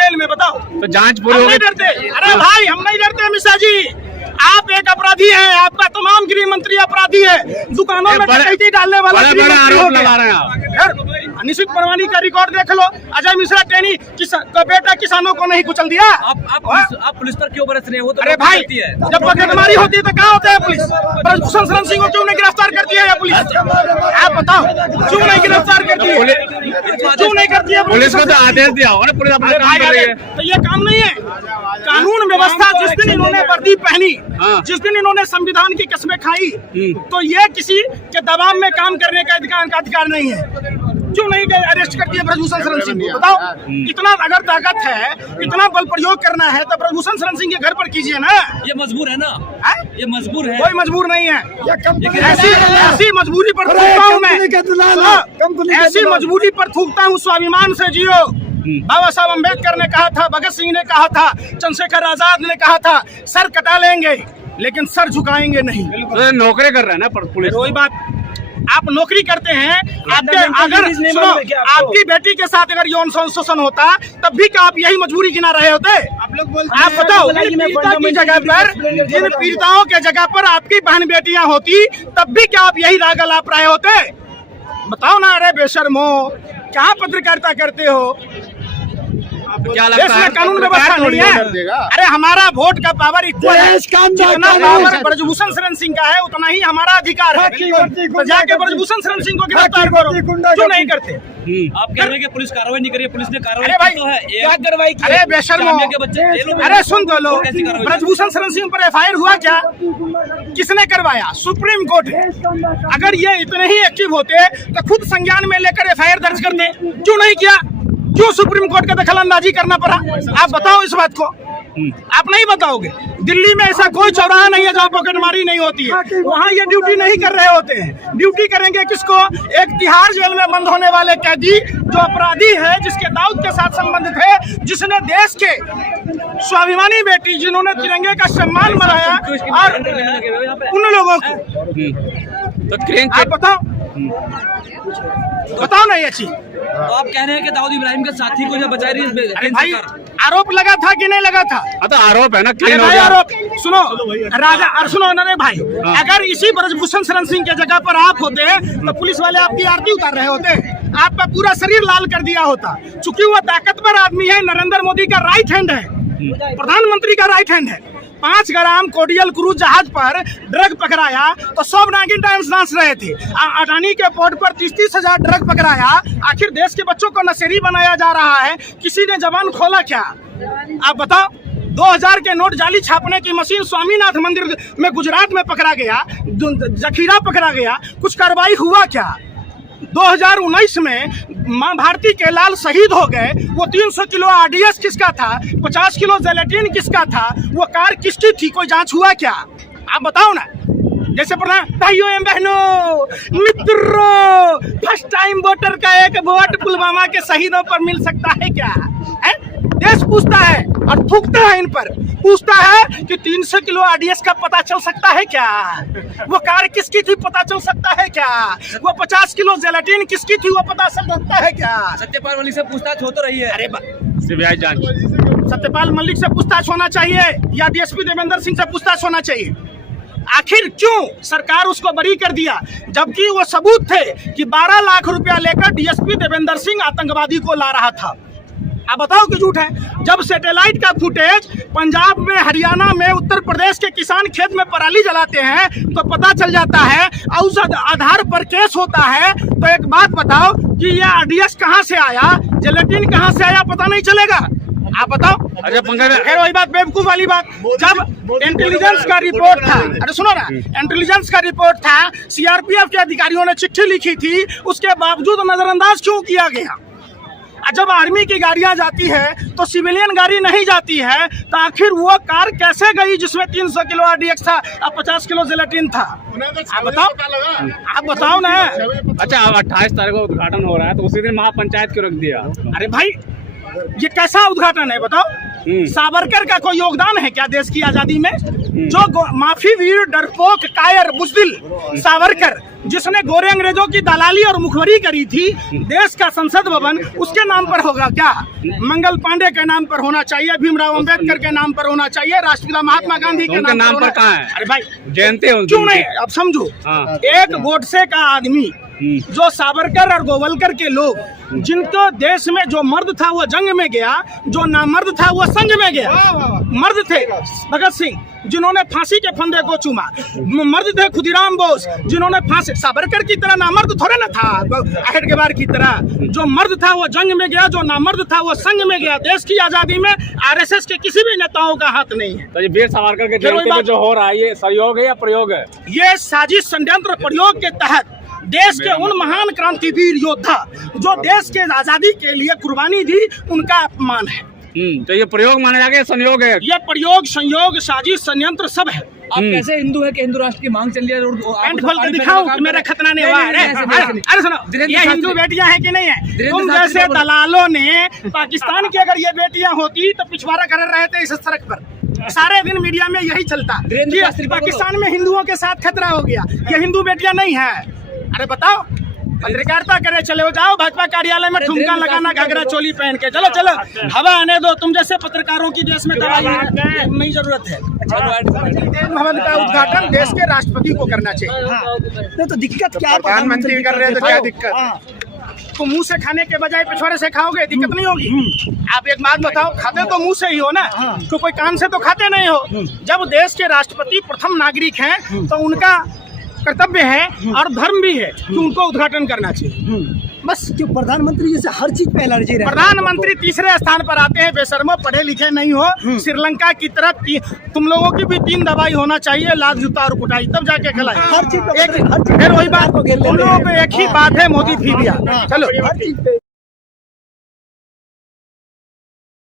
Jail में, बताओ। तो जांच पूरी हम हो नहीं गई। डरते। अरे भाई हम नहीं डरते मिश्रा जी, आप एक अपराधी हैं, आपका तमाम गृह मंत्री अपराधी है, दुकानों में डकैती डालने वाला बड़े बड़े आरोप लगा रहे हैं आप। निशित परवानी का रिकॉर्ड देख लो। अजय मिश्रा टेनी का बेटा किसानों को नहीं कुचल दिया। आप पुलिस पर क्यों बरस रहे हैं? वो तो अरे भाई जब पकड़मारी होती है तो कहाँ होता है पुलिस? ब्रजभूषण शरण सिंह को क्यों नहीं गिरफ्तार करती है पुलिस? आप बताओ क्यों नहीं गिरफ्तार करती है? क्यों नहीं करती है पुलिस को? तो आदेश दिया होगा, पुलिस अपना काम कर रही है। तो ये काम नहीं है। कानून व्यवस्था जिस दिन इन्होंने वर्दी पहनी, जिस दिन इन्होंने संविधान की कसमें खाई, तो ये किसी के दबाव में काम करने का अधिकार नहीं है। क्यों नहीं अरेस्ट करती है ब्रजभूषण शरण सिंह को? बताओ। इतना अगर ताकत है, इतना बल प्रयोग करना है तो ब्रजभूषण शरण सिंह के घर पर कीजिए ना। ये मजबूर है ना, ये मजबूर है। कोई मजबूर नहीं है। ऐसी मजबूरी पर थूकता हूँ मैं, ऐसी मजबूरी पर थूकता हूँ। स्वाभिमान से जियो। बाबा साहब अम्बेडकर ने कहा था, भगत सिंह ने कहा था, चंद्रशेखर आजाद ने कहा था, सर कटा लेंगे लेकिन सर झुकाएंगे नहीं। तो नौकरी कर रहे हैं ना पुलिस। वही बात, आप नौकरी करते हैं, आपके अगर सुनो, आपकी बेटी के साथ अगर यौन शोषण होता तब भी क्या आप यही मजबूरी गिना रहे होते? आप बताओ, पीड़िता की जगह पर, जिन पीड़िताओं के जगह पर आपकी बहन बेटियां होती तब भी क्या आप यही राग अलाप रहे होते? बताओ ना। अरे बेशर्मो, क्या पत्रकारिता करते हो? क्या लगता है कानून व्यवस्था नहीं है? अरे हमारा वोट का पावर इक्वल है। जितना पावर ब्रजभूषण शरण सिंह का है उतना ही हमारा अधिकार है। तो जाके ब्रजभूषण शरण सिंह को गिरफ्तार करो, क्यों नहीं करते? आप कह रहे हैं कि पुलिस कार्रवाई नहीं करी, पुलिस ने कार्रवाई तो है। क्या कार्रवाई की? अरे बेशर्मो, अरे सुन तो लो, ब्रजभूषण शरण सिंह पर FIR हुआ क्या? किसने करवाया? सुप्रीम कोर्ट ने। अगर ये इतने ही एक्टिव होते तो खुद संज्ञान में लेकर FIR दर्ज करते, क्यों नहीं किया? क्यों सुप्रीम कोर्ट का दखल अंदाजी करना पड़ा? आप बताओ इस बात को। आप नहीं बताओगे। दिल्ली में ऐसा कोई चौराहा नहीं है जहाँ पॉकेटमारी नहीं होती है। वहाँ ये ड्यूटी नहीं कर रहे होते हैं। ड्यूटी करेंगे किसको? एक तिहाड़ जेल में बंद होने वाले कैदी जो अपराधी है, जिसके दाऊद के साथ संबंध थे, जिसने देश के स्वाभिमानी बेटी, जिन्होंने तिरंगे का सम्मान बनाया, और उन लोगों को तो आप बताओ, बताओ ना ये चीज। तो आप कह रहे हैं कि दाऊद इब्राहिम के साथी को जो बचा रही है। अरे भाई आरोप लगा था कि नहीं लगा था? तो आरोप है ना, अरे भाई आरोप सुनो राजा, और सुनो नरे भाई, अगर इसी ब्रजभूषण शरण सिंह के जगह पर आप होते तो पुलिस वाले आपकी आरती उतार रहे होते, आपका पूरा शरीर लाल कर दिया होता। चूंकि वो ताकतवर आदमी है, नरेंद्र मोदी का राइट हैंड है, प्रधानमंत्री का राइट हैंड है। 5 ग्राम कोडियल क्रूज जहाज पर ड्रग पकड़ाया तो सब नागिन टाइम्स नाच रहे थे। अडानी के पोर्ट पर 30-30 हजार ड्रग पकड़ाया। आखिर देश के बच्चों को नशेड़ी बनाया जा रहा है, किसी ने जबान खोला क्या? आप बताओ। 2000 के नोट जाली छापने की मशीन स्वामीनाथ मंदिर में गुजरात में पकड़ा गया, जखीरा पकड़ा गया, कुछ कार्रवाई हुआ क्या? 2019 में मां भारती के लाल शहीद हो गए, वो 300 किलो RDS किसका था? 50 किलो जेलेटिन किसका था? वो कार किसकी थी? कोई जांच हुआ क्या? आप बताओ ना। जैसे भाइयों एवं बहनों, मित्रों, फर्स्ट टाइम वोटर का एक वोट पुलवामा के शहीदों पर मिल सकता है क्या? है? देश पूछता है और थूकता है इन पर, पूछता है कि 300 किलो RDS का पता चल सकता है क्या? वो कार किसकी थी पता चल सकता है क्या? वो 50 किलो जेलेटिन किसकी थी वो पता चल सकता है क्या? सत्यपाल मलिक से पूछताछ हो तो रही है। अरे CBI जांच, सत्यपाल मलिक से पूछताछ होना चाहिए या DSP देवेंद्र सिंह से पूछताछ होना चाहिए। आखिर क्यों सरकार उसको बरी कर दिया, जबकि वो सबूत थे कि 12 लाख रुपया लेकर DSP देवेंद्र सिंह आतंकवादी को ला रहा था। आप बताओ कि झूठ है? जब सैटेलाइट का फुटेज पंजाब में, हरियाणा में, उत्तर प्रदेश के किसान खेत में पराली जलाते हैं तो पता चल जाता है और उस आधार पर केस होता है, तो एक बात बताओ कि ये RDS कहाँ से आया, जेलेटिन कहाँ से आया, पता नहीं चलेगा? आप बताओ। अच्छा पंकज, खैर वही बात, बेवकूफ वाली बात। जब इंटेलिजेंस का रिपोर्ट था, अरे सुनो ना, इंटेलिजेंस का रिपोर्ट था, CRPF के अधिकारियों ने चिट्ठी लिखी थी, उसके बावजूद नजरअंदाज क्यों किया गया? जब आर्मी की गाड़ियां जाती है तो सिविलियन गाड़ी नहीं जाती है, तो आखिर वो कार कैसे गई जिसमें 300 किलो RDX था और 50 किलो जेलेटिन था? आप बताओ ना। अच्छा अब 28 तारीख को उद्घाटन हो रहा है, तो उसी दिन महापंचायत क्यों रख दिया? अरे भाई ये कैसा उद्घाटन है बताओ? सावरकर का कोई योगदान है क्या देश की आजादी में? जो माफी वीर, डरपोक, कायर, बुज़दिल सावरकर, जिसने गोरे अंग्रेजों की दलाली और मुखबरी करी थी, देश का संसद भवन उसके नाम पर होगा क्या? मंगल पांडे के नाम पर होना चाहिए, भीमराव अंबेडकर के नाम पर होना चाहिए, राष्ट्रपिता महात्मा गांधी के उनके नाम पर कहाँ है? अरे भाई जयंती है उनकी। क्यों नहीं? अब समझो, हाँ। एक गोडसे का आदमी, जो सावरकर और गोवलकर के लोग, जिनको देश में जो मर्द था वो जंग में गया, जो नामर्द था वो संग में गया। मर्द थे भगत सिंह, जिन्होंने फांसी के फंदे को चूमा। मर्द थे खुदीराम बोस, जिन्होंने फांसी, सावरकर की तरह नामर्द थोड़े ना था आहेर के बार की तरह। जो मर्द था वो जंग में गया, जो नामर्द था वो संग में गया। देश की आजादी में आरएसएस के किसी भी नेताओं का हाथ नहीं है। तो ये वीर सावरकर के फिर वही जयंती पे बात- जो हो रहा है, ये सहयोग है या प्रयोग है? ये साजिश, षड्यंत्र, प्रयोग के तहत देश के उन महान क्रांतिवीर योद्धा जो देश के आजादी के लिए कुर्बानी दी, उनका अपमान है। तो ये प्रयोग माना जाएगा या संयोग है? ये प्रयोग, संयोग, साजिश, षड्यंत्र सब है। आप कैसे हिंदू है कि हिंदू राष्ट्र की मांग चल रही है? पैंट खोल कर दिखाऊं कि मेरा खतना नहीं हुआ? अरे सुनो, ये हिंदू बेटियां हैं कि नहीं है? तुम जैसे दलालों ने पाकिस्तान की अगर ये बेटियां होती तो पिछवाड़ा कर रहे थे इस सड़क पर। सारे दिन मीडिया में यही चलता कि पाकिस्तान में हिंदुओं के साथ खतरा हो गया, ये हिंदू बेटियां नहीं है। अरे बताओ, पत्रकारिता करे चले हो, जाओ भाजपा कार्यालय में ठुमका लगाना, घाघरा चोली पहन के चलो चलो, हवा आने दो। तुम जैसे पत्रकारों की देश में दवाई नहीं जरूरत है। भवन का उद्घाटन देश के राष्ट्रपति को करना चाहिए। तो दिक्कत क्या है? प्रधानमंत्री कर रहे हैं तो क्या दिक्कत? तो मुंह से खाने के बजाय पिछवाड़े से खाओगे, दिक्कत नहीं होगी। आप एक बात बताओ, खाते तो मुंह से ही हो ना, तो कोई कान से तो खाते नहीं हो। जब देश के राष्ट्रपति प्रथम नागरिक हैं तो उनका कर्तव्य है और धर्म भी है कि उनको उद्घाटन करना चाहिए। बस क्यों प्रधानमंत्री जैसे हर चीज पे एलर्जी रहे? प्रधानमंत्री तीसरे स्थान पर आते हैं। बेशर्मो, पढ़े लिखे नहीं हो। श्रीलंका की तरफ तुम लोगों की भी 3 दवाई होना चाहिए, लात, जूता और कुटाई, तब जाके खिलाए। हर चीज पे फिर वही बात, दोनों पे एक ही बात है, मोदी फीबिया। चलो, हर चीज पे